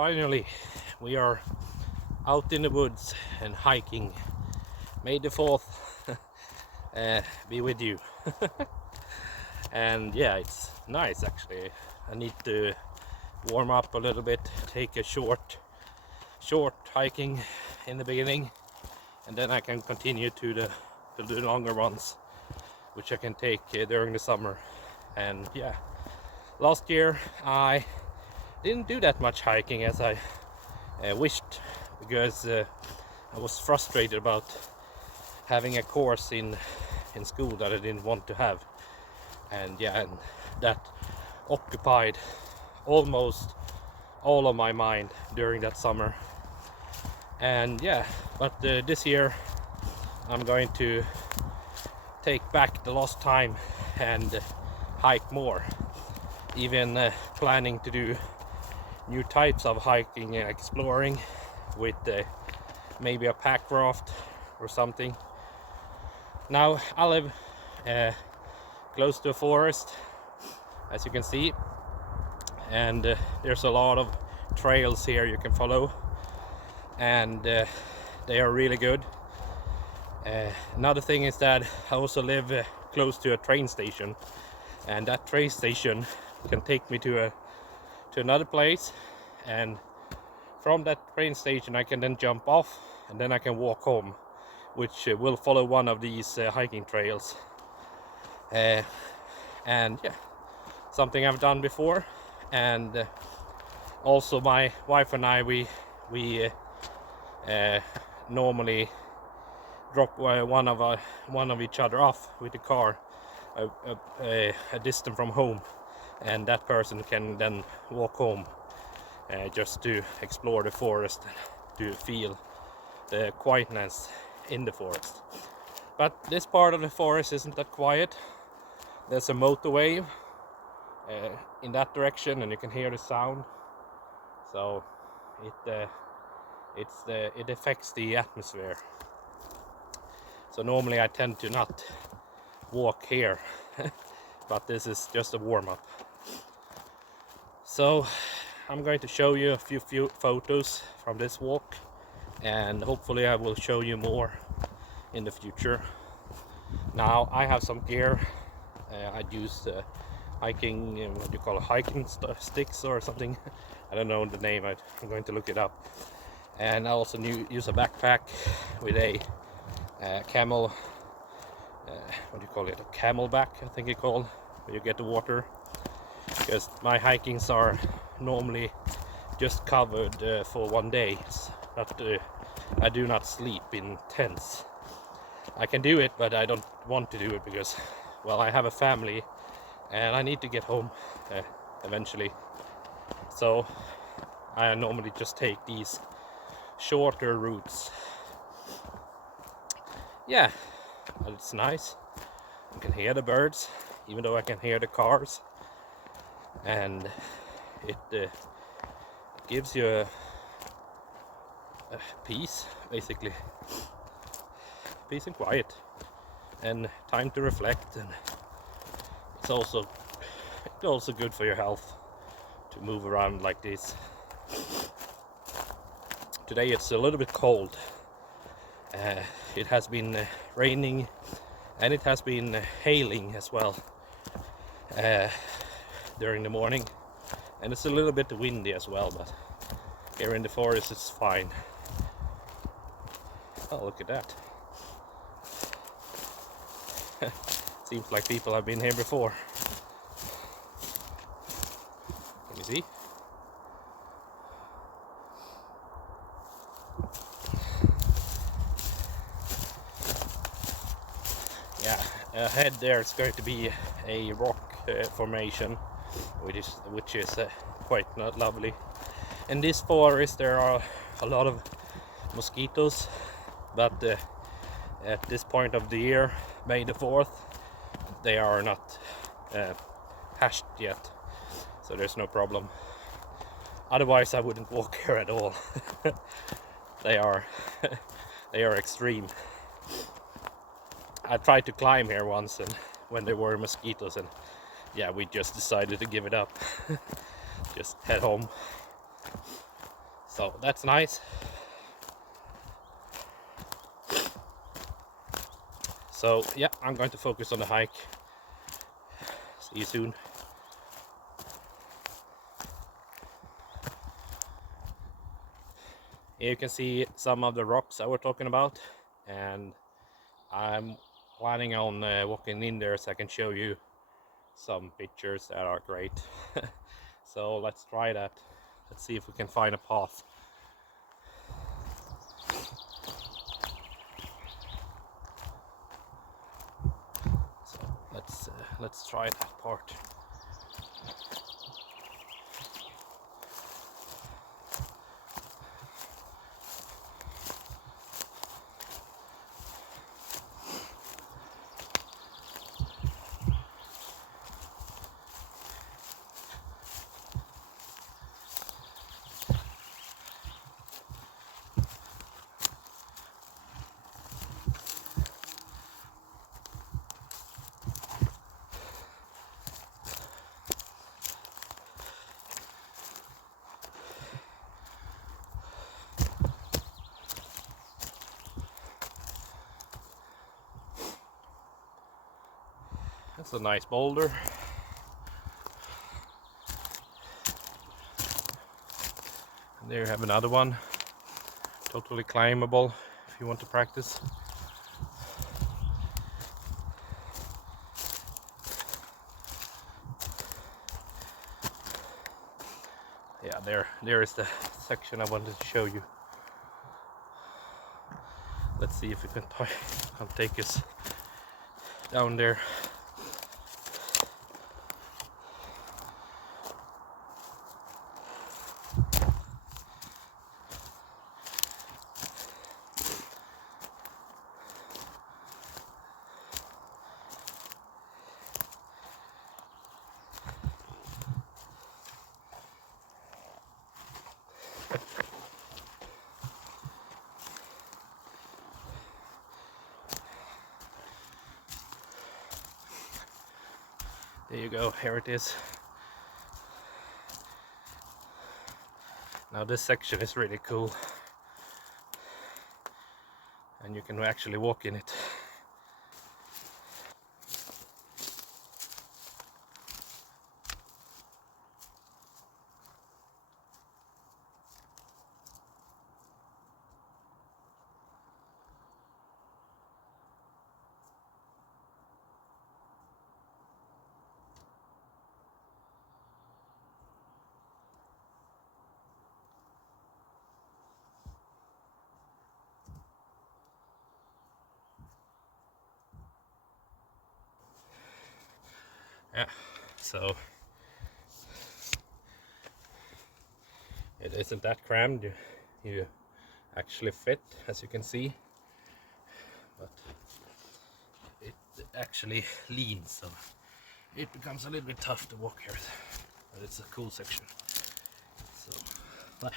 finally we are out in the woods and hiking. May the 4th be with you. And yeah, it's nice actually. I need to warm up a little bit, take a short hiking in the beginning, and then I can continue to the longer ones, which I can take during the summer. And yeah, last year I didn't do that much hiking as I wished, because I was frustrated about having a course in school that I didn't want to have, and yeah, and that occupied almost all of my mind during that summer. And yeah, but this year I'm going to take back the lost time and hike more, even planning to do new types of hiking and exploring with maybe a pack raft or something. Now I live close to a forest, as you can see, and there's a lot of trails here you can follow, and they are really good. Another thing is that I also live close to a train station, and that train station can take me to another place, and from that train station I can then jump off and then I can walk home, which will follow one of these hiking trails. And yeah, something I've done before. And also my wife and I, we normally drop one of each other off with the car a distance from home, and that person can then walk home just to explore the forest, to feel the quietness in the forest. But this part of the forest isn't that quiet. There's a motorway in that direction, and you can hear the sound, so it affects the atmosphere. So normally I tend to not walk here, but this is just a warm-up. So I'm going to show you a few photos from this walk, and hopefully I will show you more in the future. Now I have some gear. I'd use hiking, what do you call it, hiking sticks or something. I don't know the name. I'm going to look it up. And I also use a backpack with a camel, what do you call it, a camelback, I think it's called, where you get the water, because my hikings are normally just covered for one day. But I do not sleep in tents. I can do it, but I don't want to do it because, well, I have a family and I need to get home eventually. So I normally just take these shorter routes. Yeah, but it's nice. You can hear the birds, even though I can hear the cars, and it gives you a peace, basically. Peace and quiet, and time to reflect, and it's also good for your health to move around like this. Today it's a little bit cold. It has been raining, and it has been hailing as well during the morning, and it's a little bit windy as well, but here in the forest it's fine. Oh, look at that. Seems like people have been here before. Can you see? Yeah, ahead there it's going to be a rock formation, which is quite lovely. In this forest there are a lot of mosquitoes, but at this point of the year, May the 4th, they are not hatched yet, so there's no problem. Otherwise I wouldn't walk here at all. They are extreme. I tried to climb here once, and when there were mosquitoes, and yeah, we just decided to give it up. Just head home. So that's nice. So yeah, I'm going to focus on the hike. See you soon. Here you can see some of the rocks I was talking about, and I'm planning on walking in there so I can show you some pictures that are great. So let's try that. Let's see if we can find a path. So let's try that part. That's a nice boulder. And there you have another one, totally climbable if you want to practice. Yeah, there is the section I wanted to show you. Let's see if we can take us down there. There you go, here it is. Now this section is really cool, and you can actually walk in it. Yeah, so it isn't that crammed. You actually fit, as you can see, but it actually leans, so it becomes a little bit tough to walk here, but it's a cool section. So but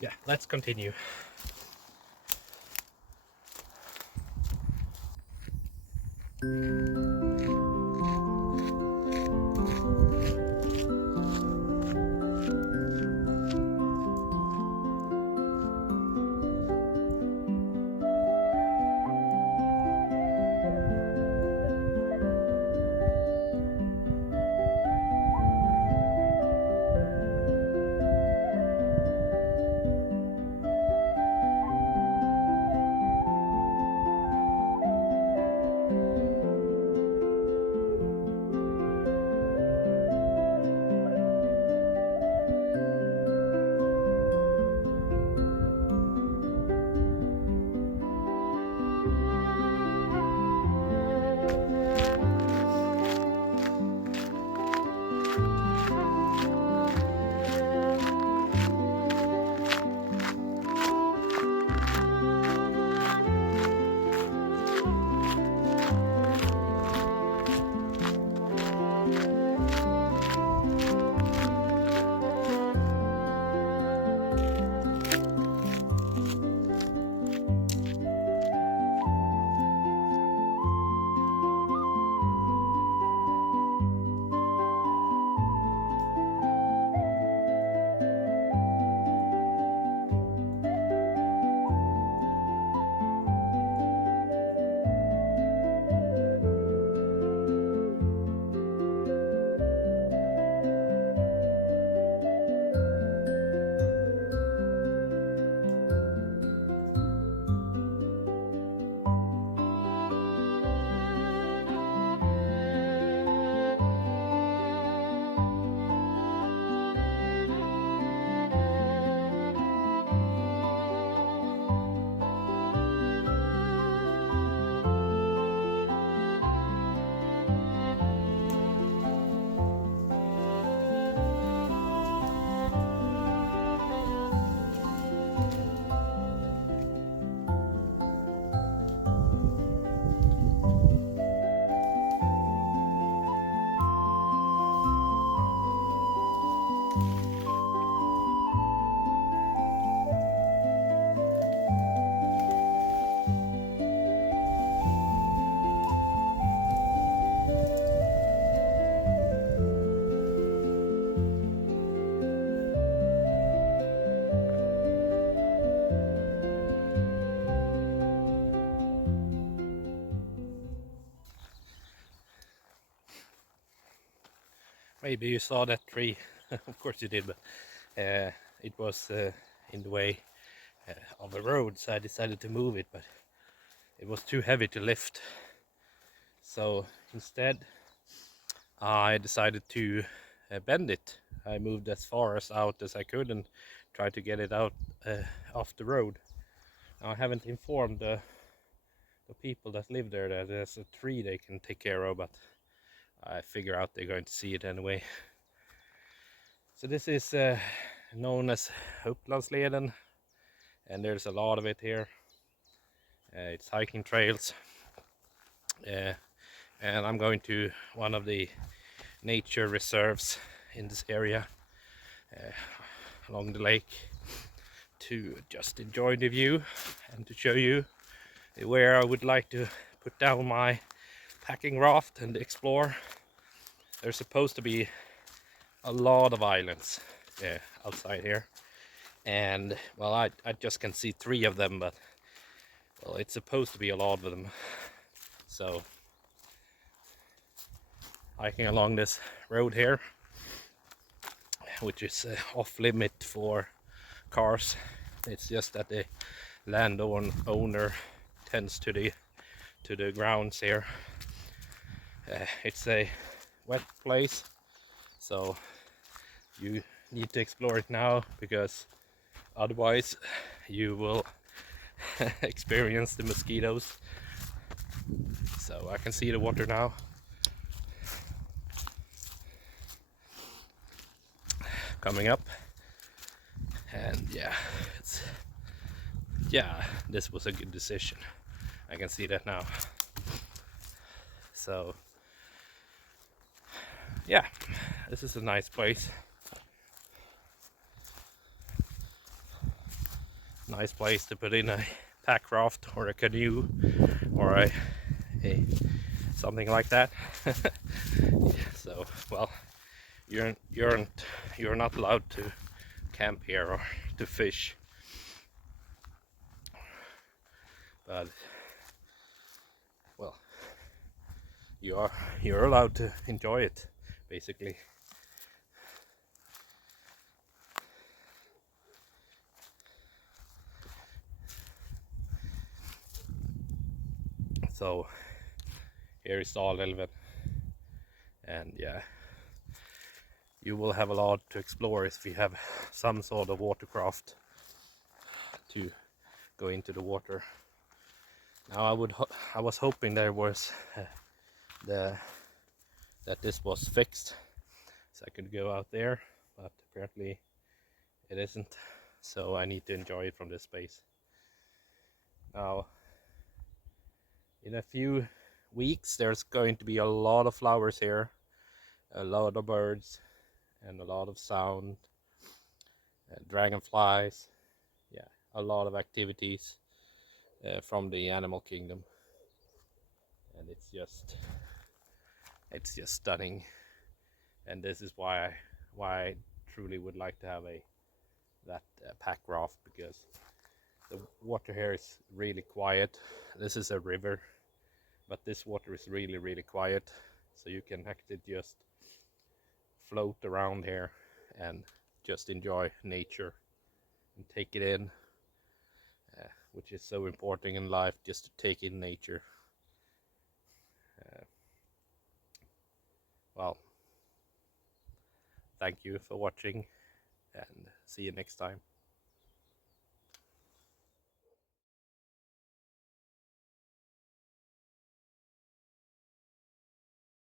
yeah, let's continue. Maybe you saw that tree. Of course you did, but it was in the way of a road, so I decided to move it, but it was too heavy to lift. So instead I decided to bend it. I moved as far as out as I could and tried to get it out off the road. Now, I haven't informed the people that live there that there's a tree they can take care of, but I figure out they're going to see it anyway. So this is known as Upplandsleden, and there's a lot of it here. It's hiking trails, and I'm going to one of the nature reserves in this area along the lake to just enjoy the view and to show you where I would like to put down my packing raft and explore. There's supposed to be a lot of islands outside here, and well, I just can see 3 of them, but well, it's supposed to be a lot of them. So hiking along this road here, which is off limit for cars. It's just that the landowner tends to the grounds here. It's a wet place, so you need to explore it now, because otherwise you will experience the mosquitoes. So I can see the water now. Coming up, and this was a good decision. I can see that now. So yeah, this is a nice place. Nice place to put in a pack raft or a canoe or a something like that. So well, you're not allowed to camp here or to fish, but well, you're allowed to enjoy it, basically. So here is Dalälven, and yeah, you will have a lot to explore if you have some sort of watercraft to go into the water. Now I was hoping there was that this was fixed, so I could go out there, but apparently it isn't. So I need to enjoy it from this space. Now, in a few weeks, there's going to be a lot of flowers here, a lot of birds, and a lot of sound, dragonflies. Yeah, a lot of activities from the animal kingdom, and it's just stunning. And this is why I truly would like to have that pack raft, because the water here is really quiet. This is a river, but this water is really quiet, so you can actually just float around here and just enjoy nature and take it in, which is so important in life, just to take in nature. Well, thank you for watching, and see you next time.